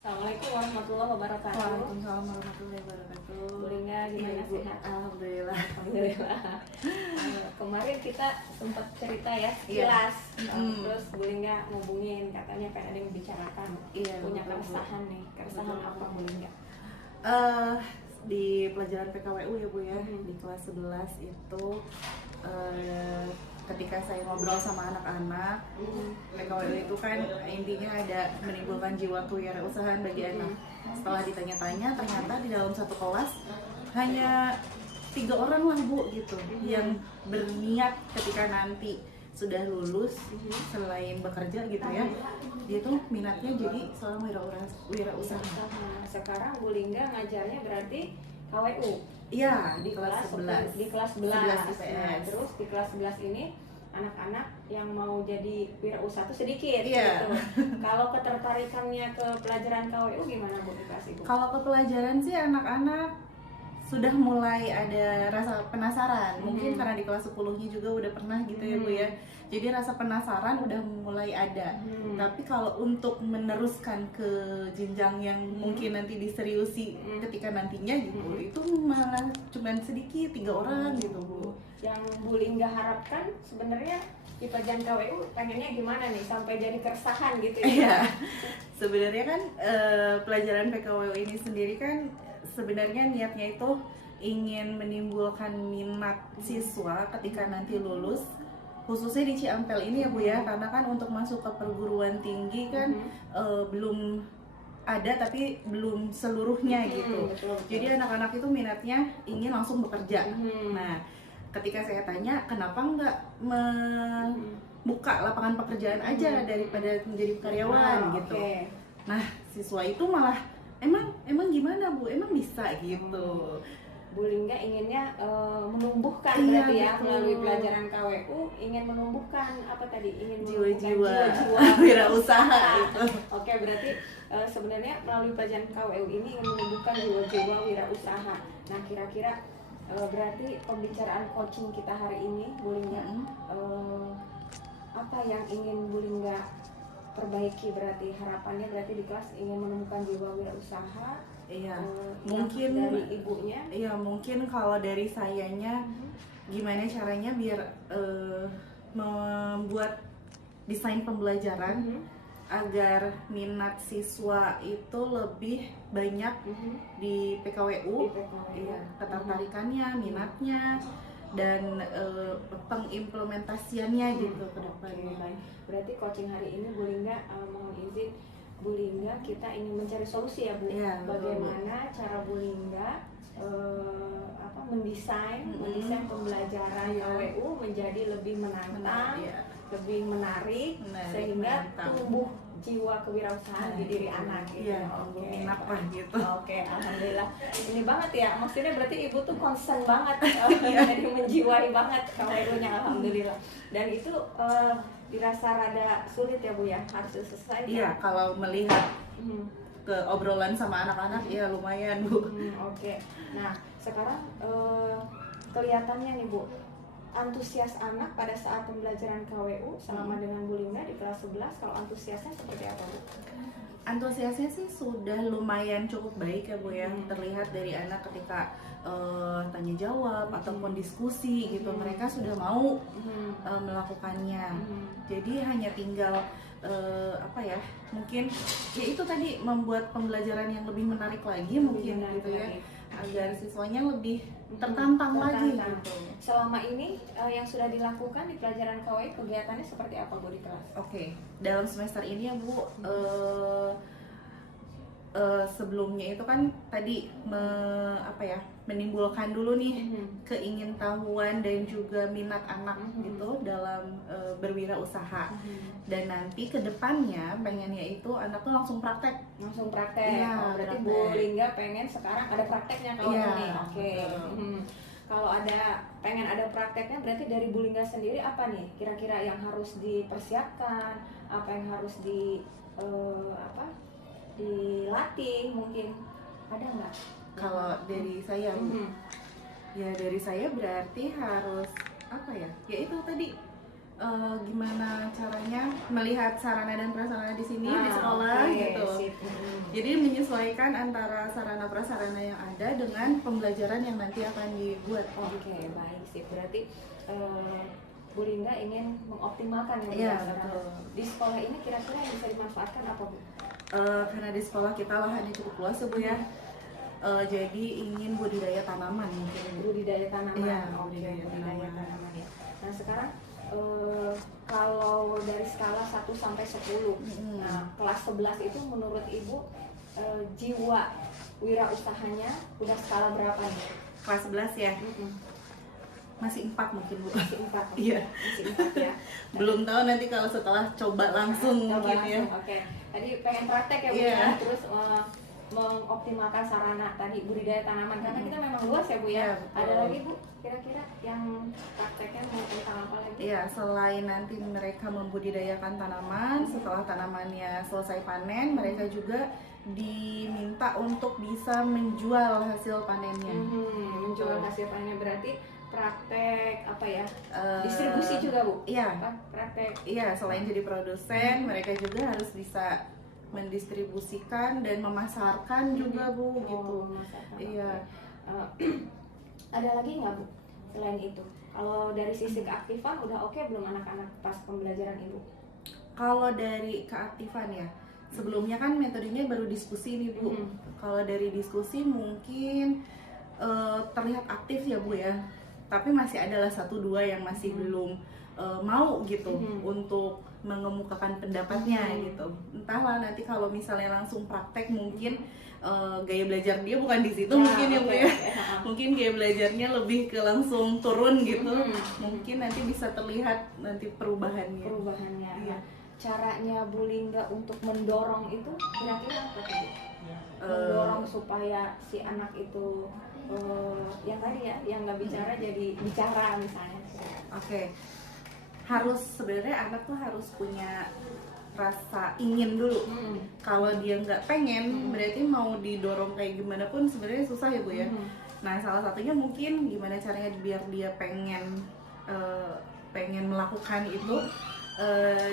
Assalamualaikum warahmatullahi wabarakatuh. Waalaikumsalam warahmatullahi wabarakatuh. Bu Lingga gimana Iya, Bu. sehat? Alhamdulillah. Alhamdulillah. Kemarin kita sempat cerita ya Iya. sekilas. Mm. Terus Bu Lingga ngubungin katanya pengen ada yang membicarakan. Iya, Punya betul, Bu. keresahan nih. Keresahan Betul. apa Bu Lingga? Di pelajaran PKWU ya Bu ya, di kelas 11 itu ketika saya ngobrol sama anak-anak, PKWU itu kan intinya ada menimbulkan jiwa kewirausahaan bagi anak. Setelah ditanya-tanya, ternyata di dalam satu kelas hanya 3 orang lah Bu gitu yang berniat ketika nanti sudah lulus, selain bekerja gitu ya, dia tuh minatnya jadi seorang wirausaha. Sekarang Bu Lingga ngajarnya berarti KWU. Iya, di kelas 11. Di kelas 11. 11 IPS. Nah, terus di kelas 11 ini anak-anak yang mau jadi wirausaha itu sedikit Iya. gitu. Kalau ketertarikannya ke pelajaran KWU gimana Bu di kelas itu? Kalau ke pelajaran sih anak-anak sudah mulai ada rasa penasaran. Mungkin karena di kelas 10-nya juga udah pernah gitu ya Bu ya. Jadi rasa penasaran udah mulai ada. Tapi kalau untuk meneruskan ke jenjang yang mungkin nanti diseriusi ketika nantinya gitu, itu malah cuman sedikit, 3 orang gitu Bu. Yang Bu Lingga harapkan sebenarnya di pelajaran KWU pengennya gimana nih sampai jadi keresahan gitu ya? Iya, sebenarnya kan pelajaran PKWU ini sendiri kan sebenarnya niatnya itu ingin menimbulkan minat siswa ketika nanti lulus, khususnya di Ciampel ini ya Bu ya, karena kan untuk masuk ke perguruan tinggi kan belum ada, tapi belum seluruhnya gitu. Betul. Jadi anak-anak itu minatnya ingin langsung bekerja. Nah, ketika saya tanya kenapa nggak membuka lapangan pekerjaan aja daripada menjadi karyawan gitu. Oke. Nah, siswa itu malah emang gimana Bu? Emang bisa gitu. Bu Lingga inginnya menumbuhkan Iya, berarti ya betul. melalui pelajaran KWU ingin menumbuhkan apa tadi? Ingin Jiwa-jiwa menumbuhkan wirausaha itu. Oke, berarti sebenarnya melalui pelajaran KWU ini ingin menumbuhkan jiwa-jiwa wirausaha. Nah, kira-kira berarti pembicaraan coaching kita hari ini Bu Lingga apa yang ingin Bu Lingga perbaiki, berarti harapannya berarti di kelas ingin menemukan jiwa wirausaha. Iya, Yang mungkin dari ibunya. Iya, mungkin kalau dari sayanya gimana caranya biar membuat desain pembelajaran agar minat siswa itu lebih banyak di PKWU. Di PKWU. Iya, ketertarikannya, minatnya, dan pengimplementasiannya gitu ke depannya. Baik. Berarti coaching hari ini Bu Lingga mohon izin Bu Lingga kita ingin mencari solusi ya Bu. Iya, betul, Bu. Bagaimana cara Bu Lingga mendesain pembelajaran Iya. KWU menjadi lebih menantang, Iya. lebih menarik, Menarik, sehingga menantang. tumbuh jiwa kewirausahaan di diri anak gitu. Iya, minat lah gitu. Oke, alhamdulillah. Ini banget ya, maksudnya berarti ibu tuh concern banget, Iya. jadi menjiwai banget KWU-nya, alhamdulillah. Dan itu dirasa rada sulit ya Bu ya, harus diselesaikan. Iya, kalau melihat Hmm. ke obrolan sama anak-anak ya lumayan Bu. Oke. Nah, sekarang kelihatannya nih Bu, antusias anak pada saat pembelajaran KWU selama dengan Bu Lingga di kelas 11, kalau antusiasnya seperti apa Bu? Antusiasnya sih sudah lumayan cukup baik ya Bu ya. Terlihat dari anak ketika tanya jawab ataupun diskusi gitu, mereka sudah mau melakukannya. Jadi hanya tinggal mungkin ya itu tadi membuat pembelajaran yang lebih menarik lagi mungkin menarik gitu ya, lagi. agar siswanya lebih tertantang lagi gitu. Selama ini yang sudah dilakukan di pelajaran KWU kegiatannya seperti apa Bu di kelas? Oke, dalam semester ini ya Bu, sebelumnya itu kan tadi menimbulkan dulu nih keingintahuan dan juga minat anak gitu dalam berwirausaha. Dan nanti kedepannya pengennya itu anak tuh langsung praktek. Langsung praktek. Iya, Berarti praktek. Bu Lingga pengen sekarang ada prakteknya kalau Iya, ini. Oke. betul. Kalau pengen ada prakteknya, berarti dari Bu Lingga sendiri apa nih kira-kira yang harus dipersiapkan, apa yang harus dilatih mungkin, ada nggak? Kalau dari saya Bu, ya dari saya berarti harus ya itu tadi gimana caranya melihat sarana dan prasarana di sini di sekolah oke, gitu. sip. Jadi menyesuaikan antara sarana prasarana yang ada dengan pembelajaran yang nanti akan dibuat. Oke, baik sih. Berarti Bu Linda ingin mengoptimalkan yang Iya, berdasarkan. betul. Di sekolah ini kira-kira yang bisa dimanfaatkan apa, Bu? Karena di sekolah kita lahannya cukup luas ya Bu ya. Jadi ingin budidaya tanaman mungkin. Budidaya tanaman. Iya, Oke, budidaya tanaman ya. Nah, sekarang kalau dari skala 1 sampai 10. Nah, kelas 11 itu menurut Ibu jiwa wirausahanya udah skala berapa nih? Kelas 11 ya. Masih 4 mungkin Bu. Masih 4. Iya. Masih 4 ya. Belum tahu nanti kalau setelah coba langsung Coba mungkin ya. langsung, Oke. Tadi pengen praktek ya Bu Iya. ya. Terus mengoptimalkan sarana tadi budidaya tanaman karena kita memang luas ya Bu ya. Iya, betul. Ada lagi Bu kira-kira yang prakteknya mau tentang apa lagi? Iya, selain nanti mereka membudidayakan tanaman, setelah tanamannya selesai panen, mereka juga diminta untuk bisa menjual hasil panennya. Menjual hasil panennya berarti praktek apa ya? Eh, Distribusi juga Bu? Iya. Apa? Praktek. Iya, selain jadi produsen, mereka juga harus bisa mendistribusikan dan memasarkan juga Bu, gitu. Memasarkan, Iya. oke. Ada lagi nggak Bu selain itu? Kalau dari sisi keaktifan udah oke belum anak-anak pas pembelajaran Ibu? Kalau dari keaktifan ya, sebelumnya kan metodenya baru diskusi nih Bu. Kalau dari diskusi mungkin terlihat aktif ya Bu ya, tapi masih adalah 1-2 yang masih belum mau gitu untuk mengemukakan pendapatnya gitu. Entahlah nanti kalau misalnya langsung praktek mungkin gaya belajar dia bukan di situ mungkin ya Bu ya. Mungkin gaya belajarnya lebih ke langsung turun gitu. Mungkin nanti bisa terlihat nanti perubahannya. Iya. Caranya Bu Linda untuk mendorong itu kira-kira apa tuh Bu? Mendorong supaya si anak itu yang tadi ya, yang nggak bicara jadi bicara misalnya. Oke. Harus sebenarnya anak tuh harus punya rasa ingin dulu. Kalau dia nggak pengen, berarti mau didorong kayak gimana pun sebenarnya susah ya Bu ya. Nah, salah satunya mungkin gimana caranya biar dia pengen melakukan itu,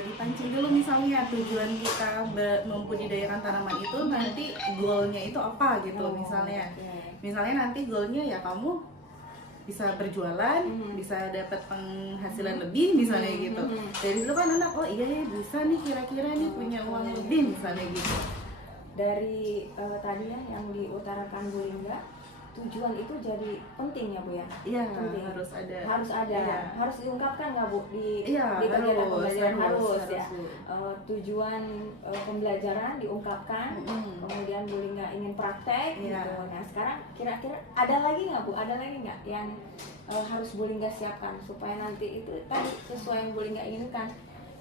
dipancing dulu misalnya tujuan kita membudidayakan tanaman itu nanti goalnya itu apa gitu misalnya nanti goalnya ya kamu bisa berjualan, bisa dapat penghasilan lebih misalnya gitu. Dari situ kan anak, oh iya ya bisa nih kira-kira nih punya uang lebih misalnya gitu. Dari tadi ya yang diutarakan Bu Linda, tujuan itu jadi penting ya Bu ya? Iya, penting. harus ada. Iya. Harus diungkapkan nggak Bu di kegiatan harus, pembelajaran harus ya. Bu. Tujuan pembelajaran diungkapkan, kemudian Bu Linda ingin praktek gitu. Nah sekarang kira-kira ada lagi nggak Bu? Ada lagi nggak yang harus Bu Linda siapkan supaya nanti itu tadi sesuai yang Bu Linda inginkan?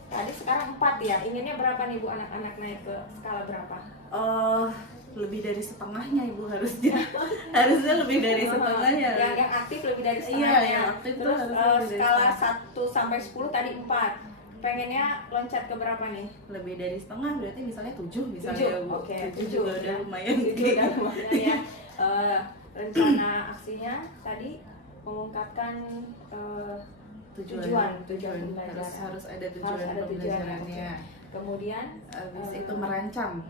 Tadi sekarang 4 ya, inginnya berapa nih Bu anak-anak naik ke skala berapa? Lebih dari setengahnya Ibu harusnya lebih dari setengahnya. Yang aktif lebih dari setengahnya. Iya, yang aktif tuh Terus harus lebih dari skala setengah. 1 sampai 10 tadi 4. Pengennya loncat ke berapa nih? Lebih dari setengah berarti misalnya 7 misalnya 7. Bu. Oke, 7 juga udah lumayan. 7 udah lumayan ya. Rencana aksinya tadi mengungkapkan tujuan pembelajaran. Harus ada tujuan pembelajarannya. Okay. Kemudian habis itu merancang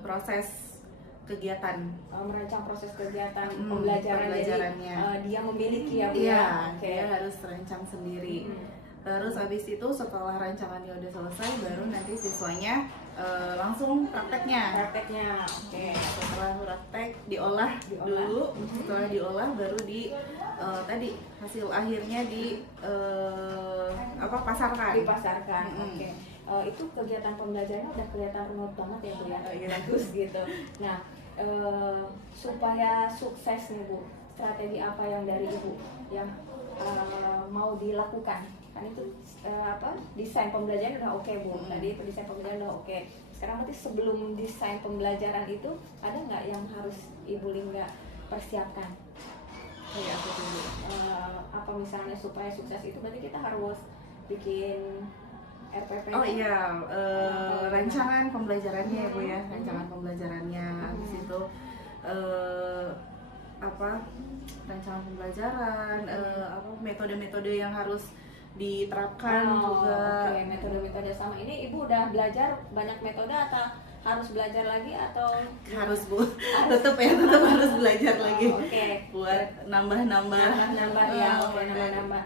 proses kegiatan. Merancang proses kegiatan pembelajarannya. Dia memiliki ya Bu ya. Dia harus rancang sendiri. Terus habis itu setelah rancangannya udah selesai baru nanti siswanya langsung prakteknya. Oke. Setelah praktek diolah dulu. Setelah diolah baru tadi hasil akhirnya pasarkan. Dipasarkan. Oke. Itu kegiatan pembelajarannya udah kelihatan runut banget ya Bu ya. Bagus gitu. Nah, supaya sukses nih Bu, strategi apa yang dari Ibu yang mau dilakukan? Kan itu desain pembelajaran udah oke Bu. Tadi desain pembelajaran udah oke. Sekarang berarti sebelum desain pembelajaran itu ada nggak yang harus Ibu Linda persiapkan? Kayak apa tuh Bu? Apa misalnya supaya sukses itu berarti kita harus bikin RPP. Oh iya, rancangan pembelajarannya ya Bu ya, rancangan pembelajarannya. Habis itu rancangan pembelajaran, metode-metode yang harus diterapkan juga. Oke, metode-metode sama ini ibu udah belajar banyak metode atau harus belajar lagi atau Harus Bu, tetap harus belajar lagi. Oke. Buat nambah-nambah Ya, oke, nambah-nambah.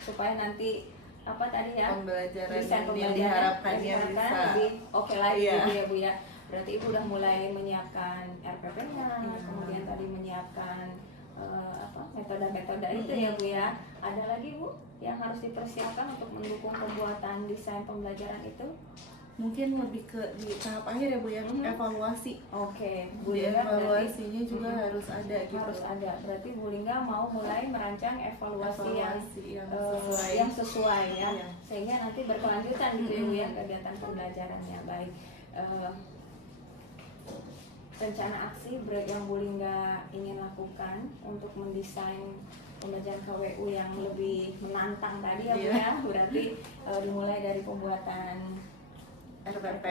Supaya nanti apa tadi ya, pembelajaran desain yang pembelajaran diharapkannya yang bisa lebih oke lagi Iya. gitu ya Bu ya. Berarti ibu udah mulai menyiapkan RPP-nya, kemudian tadi menyiapkan metode-metode itu ya Bu ya. Ada lagi Bu yang harus dipersiapkan untuk mendukung pembuatan desain pembelajaran itu? mungkin lebih ke di tahap akhir ya Bu ya, evaluasi. Oke, Bu Di Lingga berarti evaluasinya juga harus ada gitu. harus ada. Berarti Bu Lingga mau mulai merancang evaluasi Evaluasi yang sesuai ya, Iya. sehingga nanti berkelanjutan gitu ya Bu ya kegiatan pembelajarannya. Baik, rencana aksi yang Bu Lingga ingin lakukan untuk mendesain pembelajaran KWU yang lebih menantang tadi ya Bu Iya. ya, berarti dimulai dari pembuatan RPP,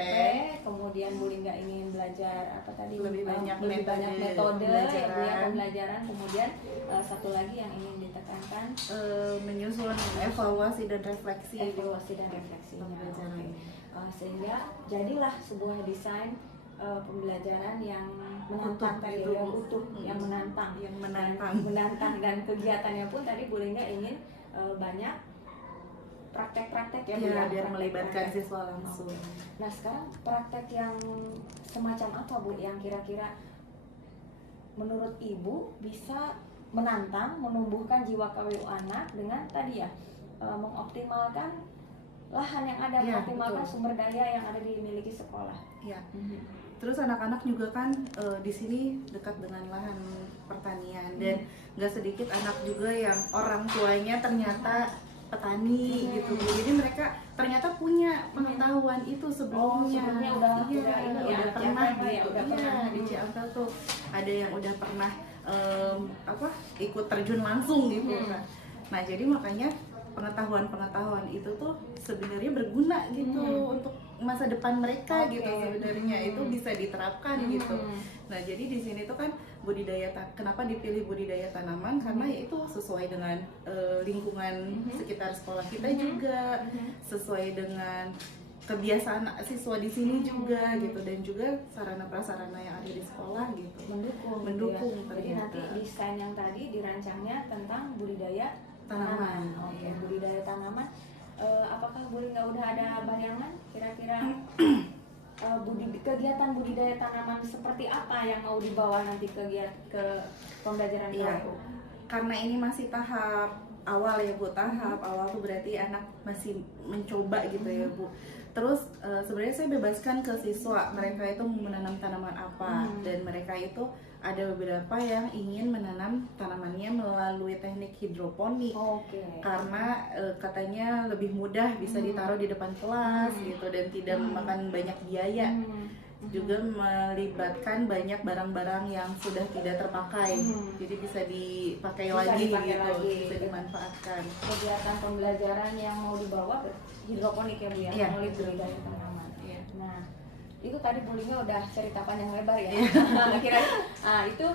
kemudian Bu Lingga ingin belajar apa tadi, lebih banyak metode ya Bu ya, pembelajaran. pembelajaran, kemudian satu lagi yang ingin ditekankan menyusun evaluasi dan refleksi evaluasi dan refleksinya. pembelajaran. Sehingga jadilah sebuah desain pembelajaran yang menantang tadi itu, ya, Bu. utuh, yang menantang, Yang menantang. dan kegiatannya pun tadi Bu Lingga ingin banyak praktek-praktek ya, Bu Ya, ya, biar melibatkan praktek-praktek. siswa langsung. Nah sekarang praktek yang semacam apa Bu yang kira-kira menurut Ibu bisa menantang, menumbuhkan jiwa KWU anak dengan tadi ya mengoptimalkan lahan yang ada, Iya, mengoptimalkan betul. sumber daya yang ada dimiliki sekolah. Ya. Terus anak-anak juga kan di sini dekat dengan lahan pertanian dan nggak sedikit anak juga yang orang tuanya ternyata petani gitu Bu. Jadi mereka ternyata punya pengetahuan itu sebelumnya. sebelumnya udah ini ya, udah pernah Ciampel ya, gitu. udah Iya, pernah. di Ciampel tuh ada yang udah pernah ikut terjun langsung gitu kan. Nah, jadi makanya pengetahuan itu tuh sebenarnya berguna gitu untuk masa depan mereka Oke. gitu sebenarnya itu bisa diterapkan gitu. Nah, jadi di sini tuh kan kenapa dipilih budidaya tanaman karena ya itu sesuai dengan lingkungan sekitar sekolah kita juga, sesuai dengan kebiasaan siswa di sini juga gitu, dan juga sarana prasarana yang ada di sekolah gitu. Mendukung gitu ya. Jadi nanti ternyata. desain yang tadi dirancangnya tentang budidaya Tanaman. Oke, budidaya tanaman. Apakah Bu Lingga udah ada bayangan kira-kira kegiatan budidaya tanaman seperti apa yang mau dibawa nanti ke pembelajaran Iya. KWU? Karena ini masih tahap awal ya Bu, tahap awal tuh berarti anak masih mencoba gitu ya Bu. Terus sebenarnya saya bebaskan ke siswa, mereka itu mau menanam tanaman apa, dan mereka itu ada beberapa yang ingin menanam tanamannya melalui teknik hidroponik. Oke. Karena katanya lebih mudah, bisa ditaruh di depan kelas gitu, dan tidak memakan banyak biaya. Juga melibatkan banyak barang-barang yang sudah tidak terpakai, jadi bisa dipakai Bisa lagi dipakai gitu, lagi. bisa dimanfaatkan. Kegiatan pembelajaran yang mau dibawa hidroponik ya Bu ya, Iya, melalui betul. budidaya tanaman. Iya. Nah, itu tadi Bu Lingga udah cerita panjang lebar ya. Itu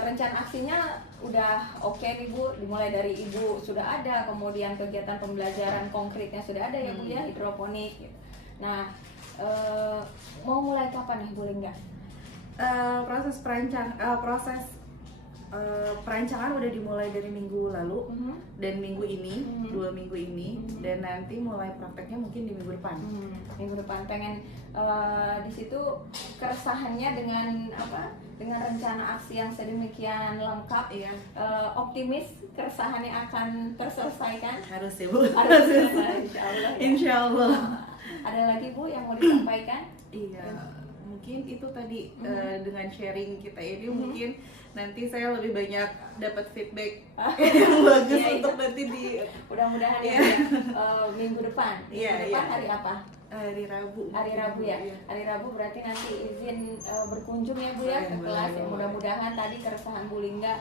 rencana aksinya udah oke nih Bu, dimulai dari Ibu sudah ada, kemudian kegiatan pembelajaran konkretnya sudah ada ya Bu ya, hidroponik gitu. Nah, mau mulai kapan nih Bu Lingga? Proses perancangan udah dimulai dari minggu lalu dan minggu ini, 2 minggu ini, dan nanti mulai prakteknya mungkin di minggu depan. Minggu depan pengen di situ keresahannya dengan dengan rencana aksi yang sedemikian lengkap, Iya. optimis keresahannya akan terselesaikan. Harus ya Bu. Harus Insya Allah ya. Insya Allah. Ada lagi Bu yang mau disampaikan? Iya, mungkin itu tadi dengan sharing kita ini mungkin nanti saya lebih banyak dapat feedback yang bagus Iya, untuk nanti di Mudah-mudahan ya, Iya. Bu, ya. Minggu depan. Minggu Iya, depan iya. hari apa? hari Rabu. Hari Rabu ya. Iya. Hari Rabu berarti nanti izin berkunjung ya Bu ya ke Boleh, kelas. Ya, boleh. mudah-mudahan tadi keresahan Bu Lingga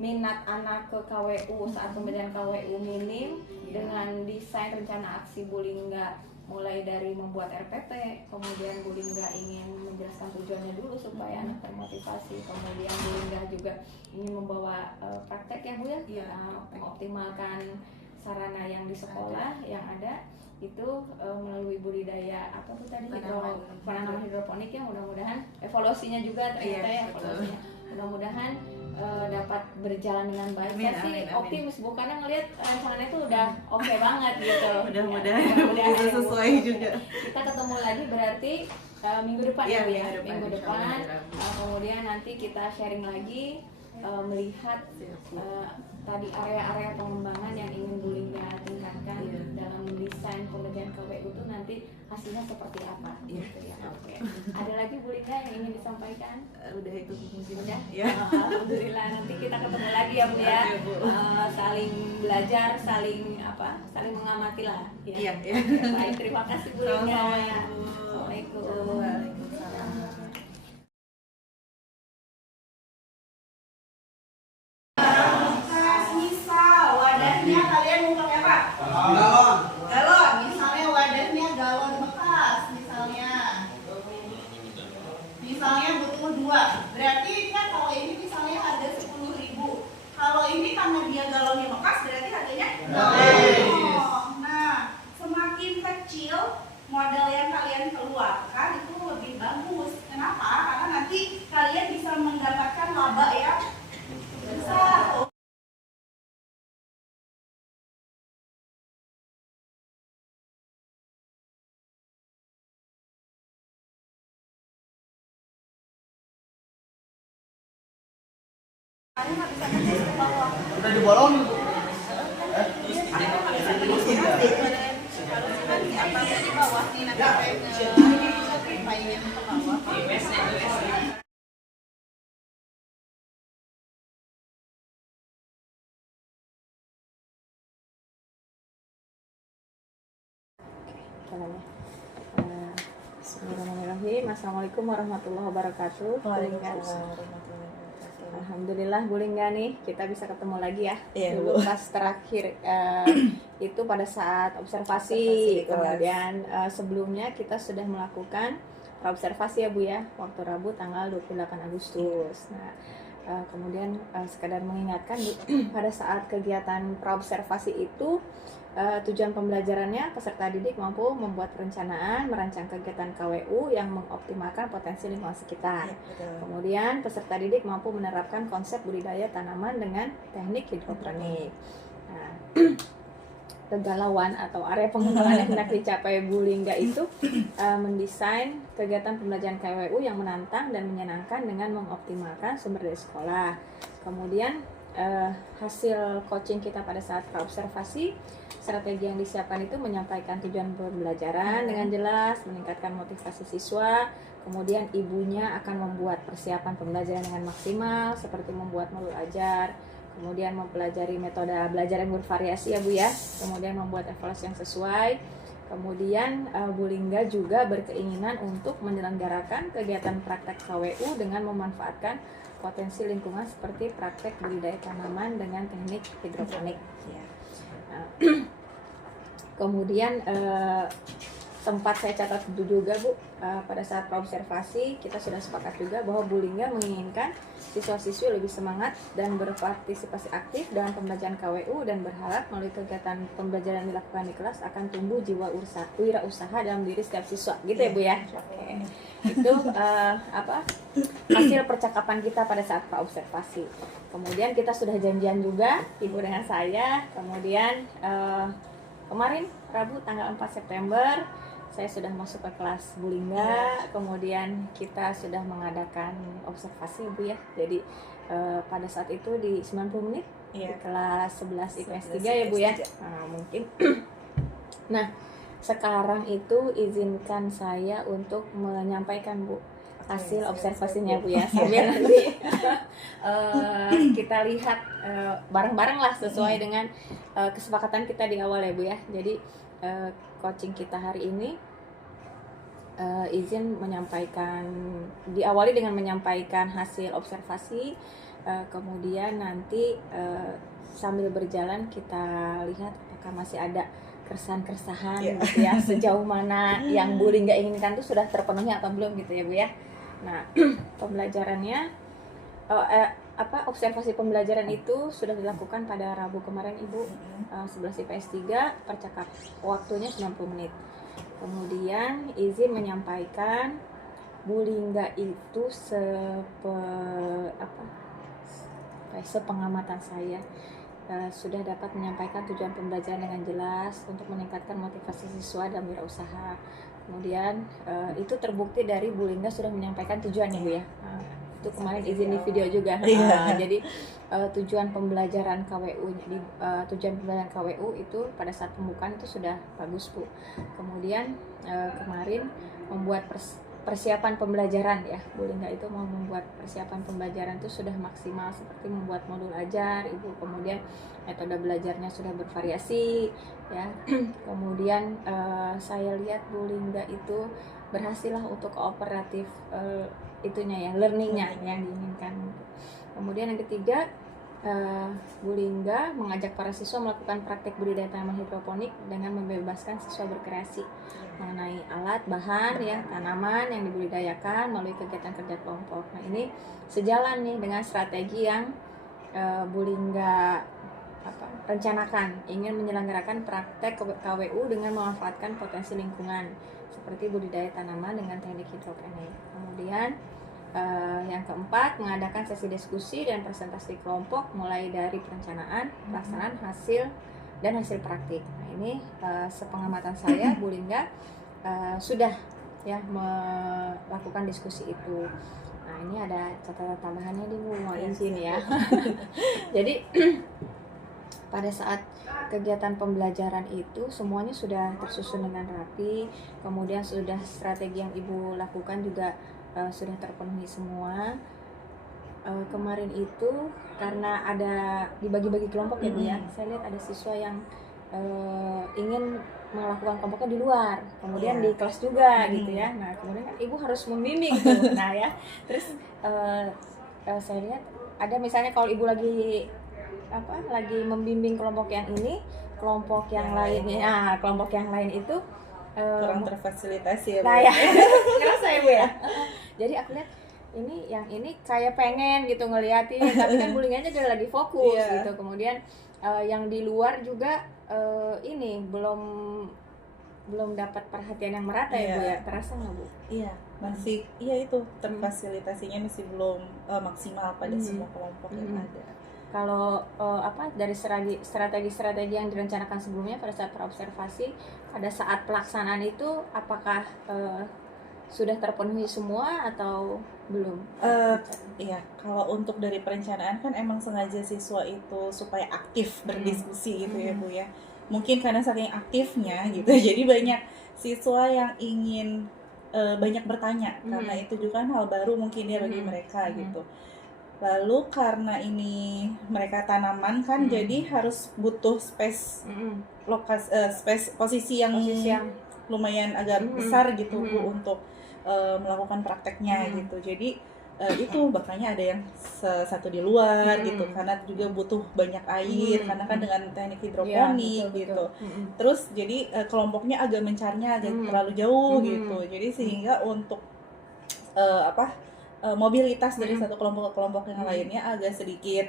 minat anak ke KWU saat pembelajaran KWU minim, dengan desain rencana aksi Bu Lingga mulai dari membuat RPP, kemudian Bu Lingga ingin menjelaskan tujuannya dulu supaya anak termotivasi, kemudian Bu Lingga juga ingin membawa praktek ya Bu ya, mengoptimalkan sarana yang di sekolah yang ada itu melalui budidaya apa tuh tadi penanaman hidroponik ya, mudah-mudahan evolusinya juga ternyata ya evolusinya mudah-mudahan dapat berjalan dengan baik. Saya sih optimis Bu karena ngelihat rancangannya itu udah oke banget gitu. Mudah-mudahan bisa sesuai juga. Kita ketemu lagi berarti minggu depan ya Bu ya. Minggu depan kemudian nanti kita sharing lagi melihat tadi area-area pengembangan yang ingin Bu Lingga tingkatkan dalam desain pengerjaan KWU itu nanti hasilnya seperti apa gitu ya. Oke. Ada lagi Bu Lingga yang ingin disampaikan? Udah itu mungkin. Udah? Ya. Alhamdulillah, nanti kita ketemu lagi ya Bu ya. Saling belajar, saling mengamati lah ya. Iya. Baik, terima kasih Bu Lingga. Assalamualaikum. Waalaikumsalam. Wadahnya kalian mau pakai apa? Galon. Galon. Misalnya wadahnya galon bekas, misalnya butuh 2. Berarti kan kalau ini misalnya harga 10.000. Kalau ini karena dia galonnya bekas berarti harganya 2. Nah, semakin kecil modal yang kalian keluarkan itu lebih bagus. Kenapa? Karena nanti kalian bisa mendapatkan laba yang besar. Udah dibolong. Bismillahirrahmanirrahim. Assalamualaikum warahmatullahi wabarakatuh. Alhamdulillah Bu Lingga nih kita bisa ketemu lagi ya. Dulu pas terakhir itu pada saat observasi kemudian sebelumnya kita sudah melakukan observasi ya Bu ya waktu Rabu tanggal 28 Agustus. Nah kemudian sekadar mengingatkan pada saat kegiatan praobservasi itu tujuan pembelajarannya peserta didik mampu membuat perencanaan, merancang kegiatan KWU yang mengoptimalkan potensi lingkungan sekitar. Kemudian peserta didik mampu menerapkan konsep budidaya tanaman dengan teknik hidroponik. Nah, kegalauan atau area pengembangan yang hendak dicapai Bu Lingga itu mendesain kegiatan pembelajaran KWU yang menantang dan menyenangkan dengan mengoptimalkan sumber daya sekolah. Kemudian hasil coaching kita pada saat praobservasi, strategi yang disiapkan itu menyampaikan tujuan pembelajaran dengan jelas, meningkatkan motivasi siswa, kemudian ibunya akan membuat persiapan pembelajaran dengan maksimal seperti membuat modul ajar, kemudian mempelajari metode belajar yang bervariasi ya Bu ya, kemudian membuat evaluasi yang sesuai. Kemudian Bu Lingga juga berkeinginan untuk menyelenggarakan kegiatan praktek KWU dengan memanfaatkan potensi lingkungan seperti praktek budidaya tanaman dengan teknik hidroponik. Kemudian sempat saya catat juga Bu, pada saat praobservasi kita sudah sepakat juga bahwa Bu Lingga menginginkan siswa-siswi lebih semangat dan berpartisipasi aktif dalam pembelajaran KWU dan berharap melalui kegiatan pembelajaran yang dilakukan di kelas akan tumbuh jiwa wirausaha dalam diri setiap siswa, gitu ya Bu ya. Oke. Itu hasil percakapan kita pada saat praobservasi. Kemudian kita sudah janjian juga Ibu dengan saya. Kemudian kemarin Rabu tanggal 4 September saya sudah masuk ke kelas Bu Lingga, kemudian kita sudah mengadakan observasi Bu ya. Jadi pada saat itu di 90 menit di kelas 11 IPS 3 ya Bu ya. Nah, mungkin nah sekarang itu izinkan saya untuk menyampaikan Bu hasil observasinya Bu ya, sambil nanti kita lihat bareng-bareng lah sesuai dengan kesepakatan kita di awal ya Bu ya. Jadi coaching kita hari ini izin menyampaikan, diawali dengan menyampaikan hasil observasi, kemudian nanti sambil berjalan kita lihat apakah masih ada keresahan-keresahan gitu ya, sejauh mana yang Bu Lingga inginkan itu sudah terpenuhi atau belum gitu ya Bu ya. Nah, pembelajarannya observasi pembelajaran itu sudah dilakukan pada Rabu kemarin Ibu, 11 IPS 3, percakap waktunya 90 menit. Kemudian izin menyampaikan Bu Lingga itu sepengamatan saya sudah dapat menyampaikan tujuan pembelajaran dengan jelas untuk meningkatkan motivasi siswa dan wirausaha. Kemudian itu terbukti dari Bu Lingga sudah menyampaikan tujuannya Bu ya. Itu kemarin izin di video juga. Jadi tujuan pembelajaran KWU tujuan pembelajaran KWU itu pada saat pembukaan itu sudah bagus Bu. Kemudian kemarin membuat persiapan pembelajaran ya, Bu Lingga itu mau membuat persiapan pembelajaran itu sudah maksimal, seperti membuat modul ajar Ibu, kemudian metode belajarnya sudah bervariasi ya. Kemudian saya lihat Bu Lingga itu berhasil lah untuk kooperatif itunya ya, learningnya yang diinginkan. Kemudian yang ketiga, Bu Lingga mengajak para siswa melakukan praktek budidaya tanaman hidroponik dengan membebaskan siswa berkreasi mengenai alat, bahan, ya, tanaman yang dibudidayakan melalui kegiatan kerja kelompok. Nah, ini sejalan nih dengan strategi yang Bu Lingga rencanakan, ingin menyelenggarakan praktek KWU dengan memanfaatkan potensi lingkungan seperti budidaya tanaman dengan teknik hidroponik. Kemudian yang keempat, mengadakan sesi diskusi dan presentasi kelompok mulai dari perencanaan, pelaksanaan, hasil dan hasil praktik. Nah, ini sepengamatan saya Bu Lingga sudah ya melakukan diskusi itu. Nah, ini ada catatan tambahannya nih Bu, mau izin ya. Jadi pada saat kegiatan pembelajaran itu semuanya sudah tersusun dengan rapi, kemudian sudah strategi yang Ibu lakukan juga sudah terpenuhi semua. Kemarin itu karena ada dibagi-bagi kelompok ya Bu ya, saya lihat ada siswa yang ingin melakukan kelompoknya di luar, kemudian di kelas juga gitu ya. Nah, kemudian kan Ibu harus membimbing tuh. Nah ya, terus saya lihat ada misalnya kalau Ibu lagi membimbing kelompok yang ini, kelompok yang lainnya, kelompok yang lain itu kurang terfasilitasi ya Bu. Nah ya, ngerasa ya Bu ya. Jadi aku lihat yang ini kayak pengen gitu ngeliatin, tapi kan Bu Lingganya juga lagi fokus gitu. Kemudian yang di luar juga ini belum dapat perhatian yang merata ya Bu ya. Terasa nggak Bu? Iya, masih itu terfasilitasinya masih belum maksimal pada semua kelompok yang ada. Kalau dari strategi-strategi yang direncanakan sebelumnya pada saat perobservasi, pada saat pelaksanaan itu apakah sudah terpenuhi semua atau belum? Iya, kalau untuk dari perencanaan kan emang sengaja siswa itu supaya aktif berdiskusi gitu ya Bu ya. Mungkin karena saking aktifnya gitu, jadi banyak siswa yang ingin banyak bertanya karena itu juga kan hal baru mungkin ya bagi mereka gitu. Lalu karena ini mereka tanaman kan, jadi harus butuh space posisi yang lumayan agak besar gitu Bu untuk melakukan prakteknya gitu. Jadi itu makanya ada yang satu di luar gitu, karena juga butuh banyak air karena kan dengan teknik hidroponik gitu. Terus jadi kelompoknya agak mencarnya agak terlalu jauh gitu. Jadi sehingga untuk mobilitas dari satu kelompok ke kelompok yang lainnya agak sedikit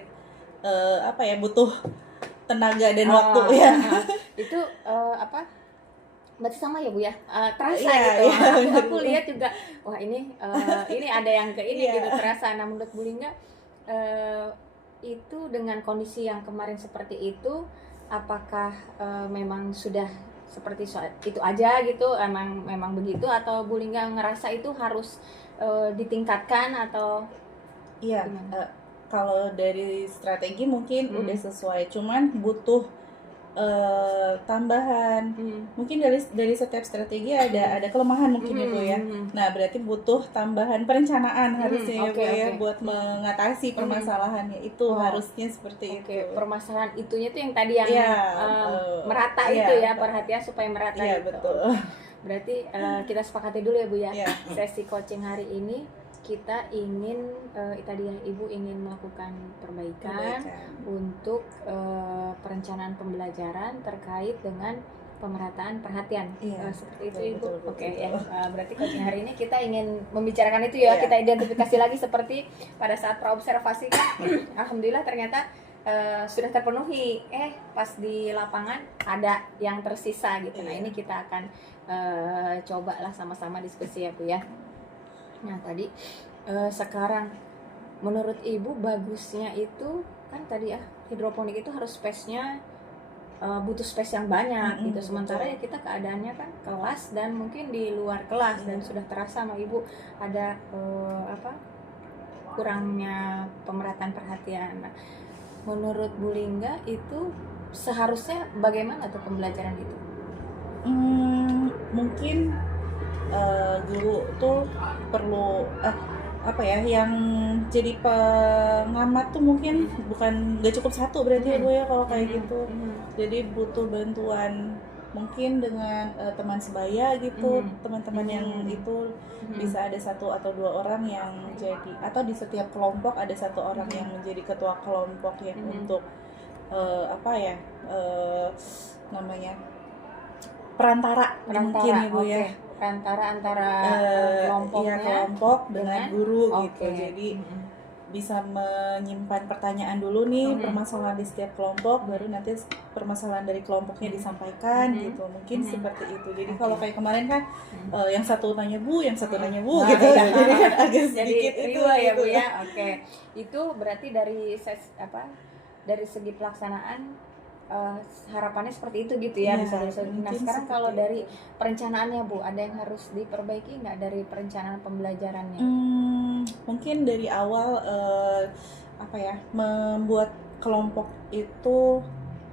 butuh tenaga dan waktu ya. Itu berarti sama ya Bu ya, terasa gitu. Aku lihat juga, wah ini ada yang ke ini gitu terasa. Nah, menurut Bu Lingga itu dengan kondisi yang kemarin seperti itu, apakah memang sudah seperti itu aja gitu, memang begitu, atau Bu Lingga ngerasa itu harus ditingkatkan atau kalau dari strategi mungkin udah sesuai, cuman butuh tambahan. Mungkin dari setiap strategi ada kelemahan mungkin ya Bu ya. Nah, berarti butuh tambahan perencanaan harusnya ya Bu ya, buat mengatasi permasalahannya itu. Harusnya seperti itu. Permasalahan itunya tuh yang tadi yang merata itu ya, perhatian supaya merata gitu. Betul. Berarti kita sepakati dulu ya Bu ya. Sesi coaching hari ini kita ingin tadi ya, Ibu ingin melakukan perbaikan untuk perencanaan pembelajaran terkait dengan pemerataan perhatian. Iya, Seperti itu betul, Ibu. betul, Oke betul. ya. Berarti coaching hari ini kita ingin membicarakan itu ya. Iya. Kita identifikasi lagi seperti pada saat praobservasi kan alhamdulillah ternyata sudah terpenuhi. Pas di lapangan ada yang tersisa gitu. Nah, Iya. ini kita akan cobalah sama-sama diskusi ya Bu ya. Nah, tadi sekarang menurut Ibu bagusnya itu kan tadi ya hidroponik itu harus space-nya butuh space yang banyak gitu. Sementara ya kita keadaannya kan kelas dan mungkin di luar kelas dan sudah terasa sama Ibu ada kurangnya pemerataan perhatian. Nah, menurut Bu Lingga itu seharusnya bagaimana tuh pembelajaran itu? Mungkin guru tuh perlu yang jadi pengamat tuh mungkin nggak cukup satu berarti ya Bu ya kalau kayak gitu. Jadi butuh bantuan mungkin dengan teman sebaya gitu, teman-teman yang itu bisa ada 1 atau 2 orang yang jadi, atau di setiap kelompok ada 1 orang yang menjadi ketua kelompok ya untuk namanya perantara mungkin Ibu ya. Perantara antara kelompoknya kelompok dengan guru gitu. Oke. Jadi bisa menyimpan pertanyaan dulu nih, permasalahan di setiap kelompok, baru nanti permasalahan dari kelompoknya disampaikan gitu. Mungkin seperti itu. Jadi kalau kayak kemarin kan yang satu nanya Bu, yang satu nanya Bu gitu. Jadi kan agak sedikit jadi itu riwa ya Bu gitu. ya. Oke. Itu berarti dari dari segi pelaksanaan harapannya seperti itu gitu ya, Iya, bisa dari mungkin Nah, sekarang seperti kalau itu. dari perencanaannya Bu, ada yang harus diperbaiki nggak dari perencanaan pembelajarannya? Mungkin dari awal membuat kelompok itu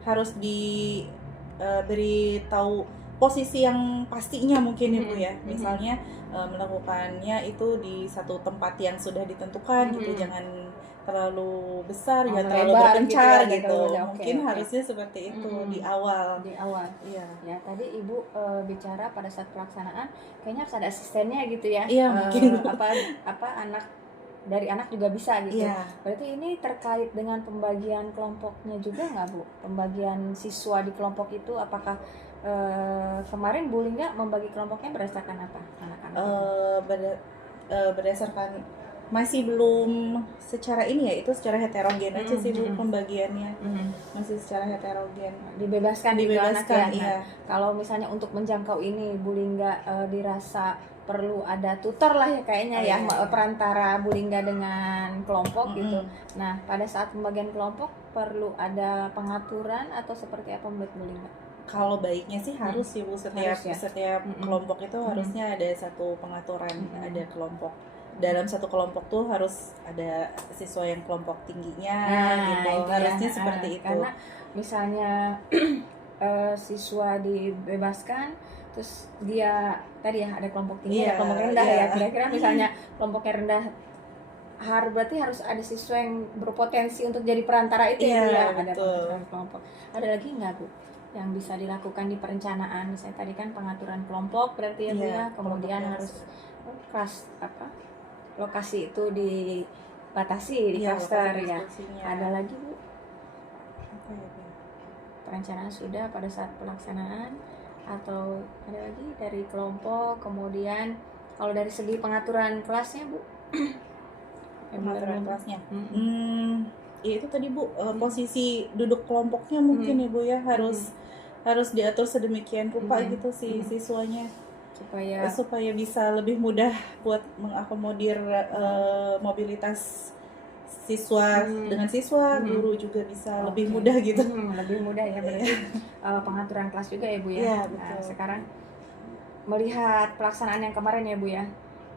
harus diberi tahu posisi yang pastinya mungkin Ibu ya. Misalnya melakukannya itu di satu tempat yang sudah ditentukan gitu, jangan terlalu besar, jangan terlalu Lebar berpencar gitu ya, gitu. oke, Mungkin oke. harusnya seperti itu di awal. Di awal. Iya. Ya, tadi Ibu bicara pada saat pelaksanaan kayaknya harus ada asistennya gitu ya. Iya, mungkin. Dari anak juga bisa gitu. Iya. Berarti ini terkait dengan pembagian kelompoknya juga nggak Bu? Pembagian siswa di kelompok itu apakah kemarin Bu Lingga membagi kelompoknya berdasarkan apa anak-anak? Berdasarkan masih belum secara ini ya, itu secara heterogen aja sih Bu pembagiannya. Masih secara heterogen. Dibebaskan gitu anak ya. Iya. Nah, kalau misalnya untuk menjangkau ini Bu Lingga dirasa perlu ada tutor lah ya kayaknya perantara Bu Lingga dengan kelompok gitu. Nah, pada saat pembagian kelompok perlu ada pengaturan atau seperti apa menurut Bu Lingga? Kalau baiknya sih harus sih Bu, setiap kelompok itu harusnya ada satu pengaturan, ada kelompok. Dalam satu kelompok tuh harus ada siswa yang kelompok tingginya gitu. Harusnya seperti itu. Karena misalnya siswa dibebaskan terus dia tadi ya ada kelompok tinggi, ada kelompok rendah ya. Kira-kira misalnya kelompoknya rendah berarti harus ada siswa yang berpotensi untuk jadi perantara itu ya. Ada pengaturan kelompok. Ada lagi nggak Bu yang bisa dilakukan di perencanaan? Misalnya tadi kan pengaturan kelompok berarti ya Bu ya. Kemudian harus kelas lokasi itu dibatasi di cluster ya. Ada lagi Bu? Apa ya Bu? Perencanaan sudah pada saat pelaksanaan atau ada lagi dari kelompok, kemudian kalau dari segi pengaturan kelasnya Bu? Pengaturan kelasnya. Ya itu tadi Bu, posisi duduk kelompoknya mungkin ya Bu ya harus diatur sedemikian rupa gitu sih siswanya supaya bisa lebih mudah buat mengakomodir mobilitas siswa dengan siswa, guru juga bisa lebih mudah gitu. Lebih mudah ya berarti pengaturan kelas juga ya Bu ya. Iya, Nah, betul. sekarang melihat pelaksanaan yang kemarin ya Bu ya.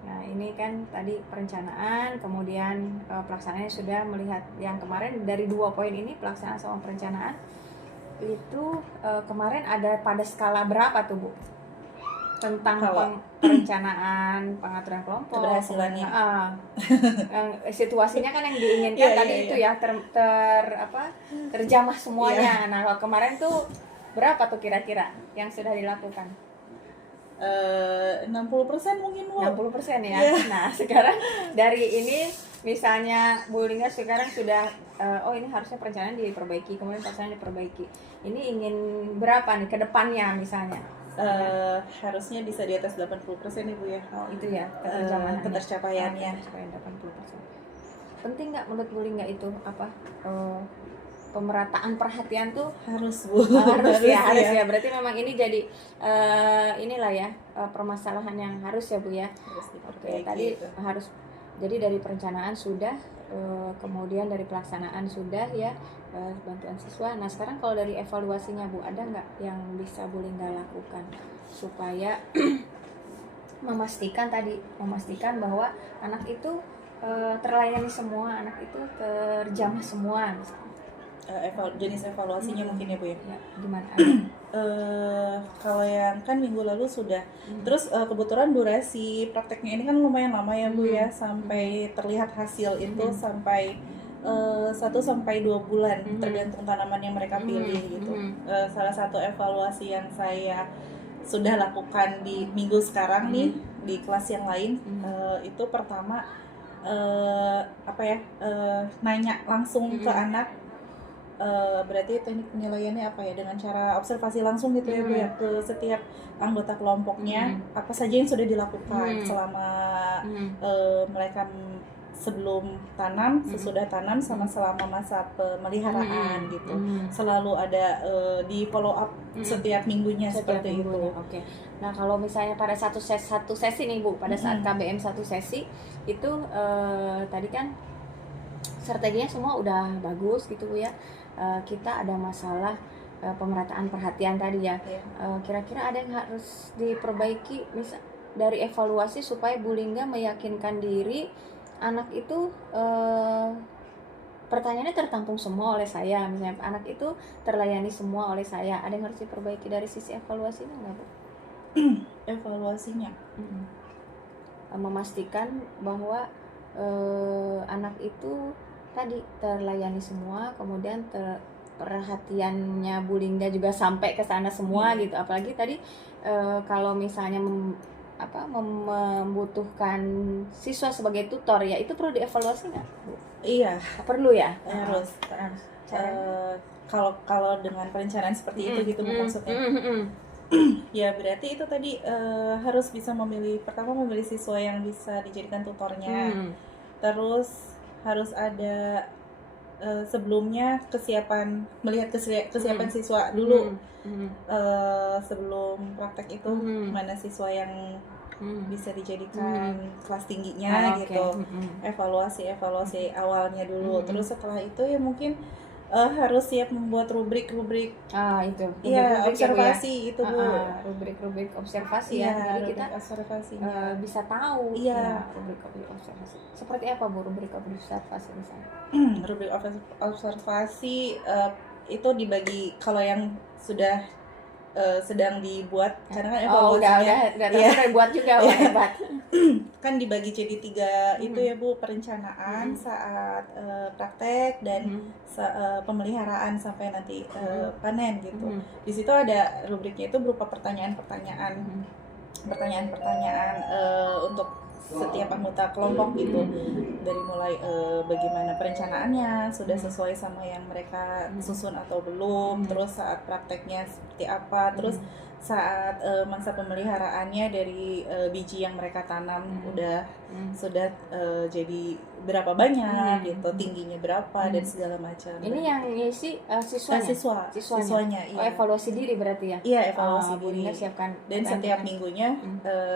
Nah, ini kan tadi perencanaan, kemudian pelaksanaannya sudah melihat yang kemarin dari 2 poin ini pelaksanaan sama perencanaan. Itu kemarin ada pada skala berapa tuh Bu? Tentang perencanaan, pengaturan kelompok, keberhasilannya. Situasinya kan yang diinginkan tadi itu ya terjamah semuanya. Nah, kalau kemarin tuh berapa tuh kira-kira yang sudah dilakukan? 60% mungkin Bu. 60% ya. Iya. Nah, sekarang dari ini misalnya Bu Lingga sekarang sudah oh ini harusnya perencanaan diperbaiki, kemudian pelaksanaan diperbaiki. Ini ingin berapa nih ke depannya misalnya? Harusnya bisa di atas 80% ya Bu ya. Oh, itu ya keterjamahannya. Ketercapaiannya. Ketercapaian 80%. Penting nggak menurut Bu Lingga itu apa? Pemerataan perhatian tuh Harus Bu. harus ya. Berarti memang ini jadi inilah ya permasalahan yang harus ya Bu ya. Harus Oke, diperbaiki tadi itu. harus jadi dari perencanaan sudah, kemudian dari pelaksanaan sudah ya, bantuan siswa. Nah sekarang kalau dari evaluasinya Bu, ada nggak yang bisa Bu Lingga lakukan supaya memastikan bahwa anak itu terlayani semua, anak itu terjamah semua misalnya. Jenis evaluasinya mungkin ya Bu ya. Ya, gimana? Kalau yang kan minggu lalu sudah. Terus kebetulan durasi prakteknya ini kan lumayan lama ya Bu ya, sampai terlihat hasil itu sampai 1 sampai 2 bulan tergantung tanaman yang mereka pilih gitu. Salah satu evaluasi yang saya sudah lakukan di minggu sekarang nih di kelas yang lain, itu pertama nanya langsung ke anak. Berarti teknik penilaiannya apa ya, dengan cara observasi langsung gitu ya Bu ya, ke setiap anggota kelompoknya apa saja yang sudah dilakukan selama mereka sebelum tanam, sesudah tanam, sama selama masa pemeliharaan gitu. Selalu ada di follow up setiap minggunya seperti itu. Oke. Nah kalau misalnya pada satu sesi nih Bu, pada saat KBM satu sesi itu tadi kan strateginya semua udah bagus gitu Bu ya. Kita ada masalah pemerataan perhatian tadi ya. Kira-kira ada yang harus diperbaiki misal dari evaluasi supaya Bu Lingga meyakinkan diri anak itu pertanyaannya tertampung semua oleh saya, misalnya anak itu terlayani semua oleh saya. Ada yang harus diperbaiki dari sisi evaluasinya nggak Bu? Evaluasinya memastikan bahwa anak itu tadi terlayani semua, kemudian perhatiannya Bu Lingga juga sampai ke sana semua gitu. Apalagi tadi kalau misalnya membutuhkan siswa sebagai tutor ya, itu perlu dievaluasi nggak Bu? Iya, Perlu ya? harus. Kalau dengan perencanaan seperti itu gitu Bu maksudnya. Ya berarti itu tadi harus bisa memilih siswa yang bisa dijadikan tutornya. Terus harus ada sebelumnya melihat kesiapan siswa dulu. Sebelum praktek itu mana siswa yang bisa dijadikan kelas tingginya gitu. Evaluasi awalnya dulu. Terus setelah itu ya mungkin harus siap membuat rubrik Itu iya, rubrik observasi ya, Bu ya? itu Bu. Rubrik observasi ya, jadi kita bisa tahu ya, rubrik observasi seperti apa Bu, rubrik observasi misalnya? Rubrik observasi itu dibagi, kalau yang sudah sedang dibuat karena kan evaluasinya udah buat juga. Wah, hebat. Kan dibagi jadi 3 itu ya Bu, perencanaan saat praktek dan pemeliharaan sampai nanti panen gitu. Di situ ada rubriknya itu berupa pertanyaan-pertanyaan untuk setiap anggota kelompok gitu, dari mulai bagaimana perencanaannya sudah sesuai sama yang mereka susun atau belum, terus saat prakteknya seperti apa, terus saat masa pemeliharaannya dari biji yang mereka tanam sudah jadi berapa banyak gitu, tingginya berapa dan segala macam. Ini yang ngisi siswanya. Iya. Oh, evaluasi diri berarti ya? Iya, evaluasi diri. Siapkan Dan setiap minggunya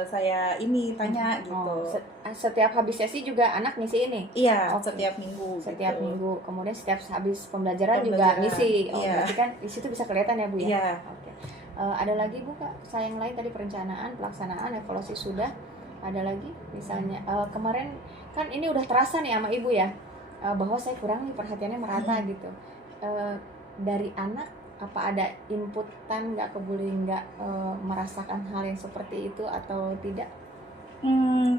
saya tanya gitu. Setiap habis sesi juga anak ngisi ini? Iya, Okay. setiap minggu. Setiap gitu. minggu. Kemudian setiap habis pembelajaran juga ngisi. Iya. Berarti kan di situ bisa kelihatan ya Bu ya? Iya. Oke. Ada lagi Bu Kak, yang lain tadi perencanaan, pelaksanaan, evaluasi sudah. Ada lagi misalnya kemarin kan ini udah terasa nih sama Ibu ya, bahwa saya kurang nih perhatiannya merata gitu. Dari anak apa ada inputan nggak ke Bu Lingga merasakan hal yang seperti itu atau tidak?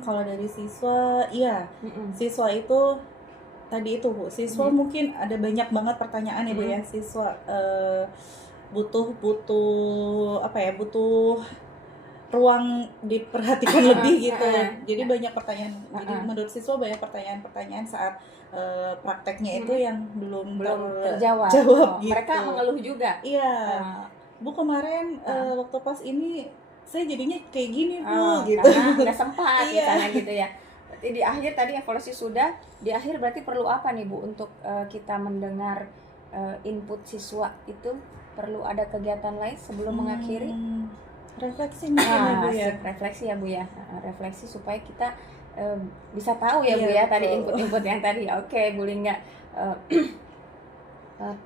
Kalau dari siswa, iya. Siswa itu tadi itu Bu, siswa mungkin ada banyak banget pertanyaan ya Bu ya. Siswa butuh ruang diperhatikan lebih gitu. Jadi banyak pertanyaan. Jadi Uh-uh. menurut siswa banyak pertanyaan-pertanyaan saat prakteknya itu yang belum terjawab. jawab gitu. Mereka mengeluh juga. Iya. Uh, Bu kemarin waktu pas ini saya jadinya kayak gini Bu Oh, gitu. karena nggak sempat Iya. misalnya gitu ya. Berarti di akhir tadi evaluasi sudah, di akhir berarti perlu apa nih Bu untuk kita mendengar input siswa itu, perlu ada kegiatan lain sebelum mengakhiri? Refleksi mungkin ya Bu ya. Sip, refleksi ya Bu ya. Refleksi supaya kita bisa tahu ya Bu Iya, ya tadi betul. input-input yang tadi. Oke, Bu Lingga.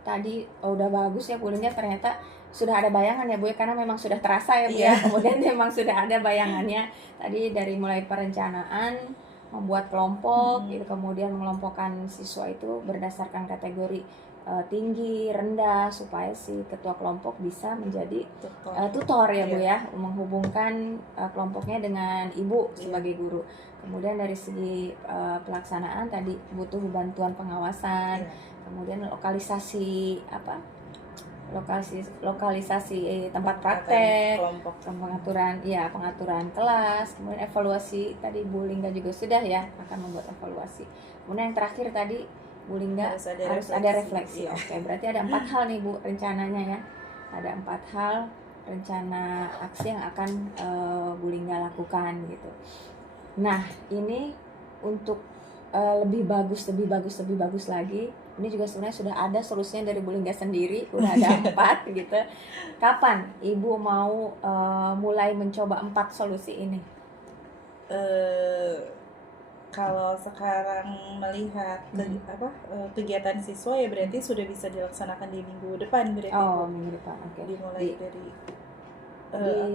Tadi udah bagus ya Bu Lingga, ternyata sudah ada bayangan ya Bu ya, karena memang sudah terasa ya Bu ya. Iya. Kemudian memang sudah ada bayangannya tadi dari mulai perencanaan, membuat kelompok, itu kemudian mengelompokkan siswa itu berdasarkan kategori tinggi, rendah, supaya si ketua kelompok bisa menjadi tutor ya Bu ya, menghubungkan kelompoknya dengan ibu sebagai guru. Kemudian dari segi pelaksanaan tadi butuh bantuan pengawasan, kemudian lokalisasi tempat praktek, kelompok, pengaturan kelas, kemudian evaluasi tadi Bu Lingga juga sudah ya akan membuat evaluasi. Kemudian yang terakhir tadi Bu Lingga harus ada refleksi. Iya. Oke, berarti ada 4 hal nih Bu rencananya ya. Ada 4 hal rencana aksi yang akan Bu Lingga lakukan gitu. Nah, ini untuk lebih bagus lagi. Ini juga sebenarnya sudah ada solusinya dari Bu Lingga sendiri, udah ada 4 gitu. Kapan Ibu mau mulai mencoba 4 solusi ini? Kalau sekarang melihat kegiatan siswa ya berarti sudah bisa dilaksanakan di minggu depan berarti. Oh, minggu depan. Oke. Dimulai dari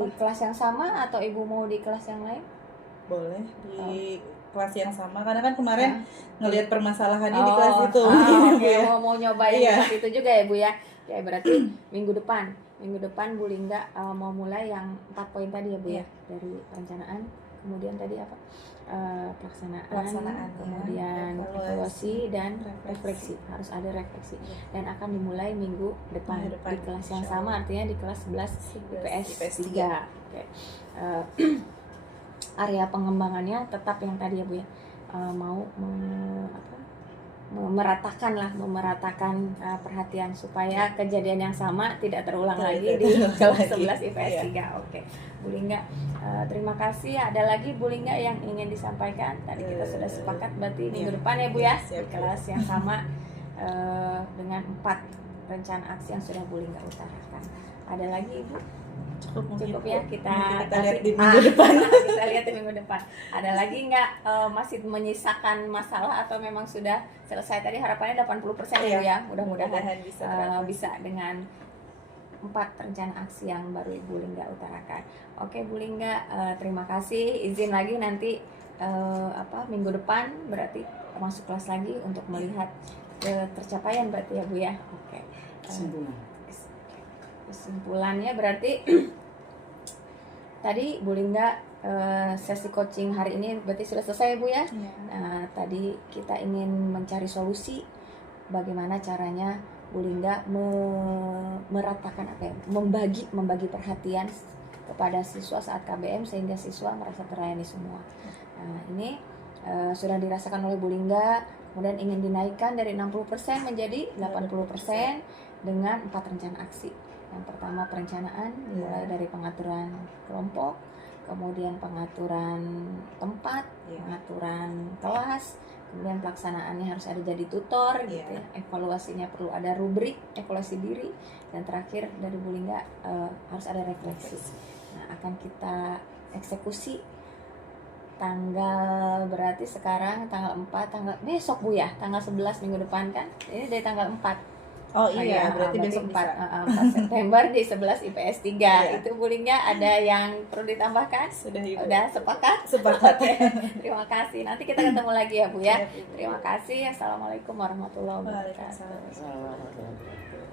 di kelas yang sama atau Ibu mau di kelas yang lain? boleh di kelas yang sama karena kan kemarin ngelihat permasalahannya di kelas itu. Oke, mau nyobain Iya. kelas itu juga ya Bu ya. Ya berarti minggu depan Bu Lingga mau mulai yang 4 poin tadi ya Bu ya, dari perencanaan, kemudian tadi apa? Pelaksanaan, kemudian evaluasi dan refleksi. Harus ada refleksi dan akan dimulai minggu depan di kelas yang sama, artinya di kelas 11 IPS 3. Oke. Area pengembangannya tetap yang tadi ya Bu ya, mau memeratakan perhatian supaya kejadian yang sama tidak terulang lagi di kelas 11 IPS 3. Oke, Bu Lingga, terima kasih. Ada lagi Bu Lingga yang ingin disampaikan? Tadi kita sudah sepakat berarti minggu depan ya Bu ya, di kelas yang sama dengan 4 rencana aksi yang sudah Bu Lingga utarakan. Ada lagi Ibu? Cukup ya, kita lihat di minggu depan. Kita lihat di minggu depan. Ada lagi nggak masih menyisakan masalah atau memang sudah selesai? Tadi harapannya 80% ya Bu ya. Mudah-mudahan bisa dengan 4 rencana aksi yang baru Ibu Lingga utarakan. Oke Bu Lingga, terima kasih. Izin lagi nanti minggu depan berarti masuk kelas lagi untuk melihat tercapaian berarti ya Bu ya. Oke. Kesimpulannya berarti tadi Bu Lingga sesi coaching hari ini berarti sudah selesai Bu ya. Nah, tadi kita ingin mencari solusi bagaimana caranya Bu Lingga meratakan membagi perhatian kepada siswa saat KBM sehingga siswa merasa terlayani semua. Nah, ini sudah dirasakan oleh Bu Lingga, kemudian ingin dinaikkan dari 60% menjadi 80% dengan 4 rencana aksi. Yang pertama perencanaan, mulai dari pengaturan kelompok, kemudian pengaturan tempat, pengaturan kelas, kemudian pelaksanaannya harus ada jadi tutor gitu ya. Evaluasinya perlu ada rubrik evaluasi diri, dan terakhir dari Bu Lingga harus ada refleksi. Nah, akan kita eksekusi tanggal, berarti sekarang tanggal 4, besok Bu ya, tanggal 11 minggu depan kan. Ini dari tanggal 4. Oh iya, berarti besok 4 September di 11 IPS 3. Itu Bu Lingga ada yang perlu ditambahkan? Sudah Ibu. Udah sepakat? Sepakat. Terima kasih. Nanti kita ketemu lagi ya Bu ya. Terima kasih. Assalamualaikum warahmatullahi wabarakatuh. Waalaikumsalam.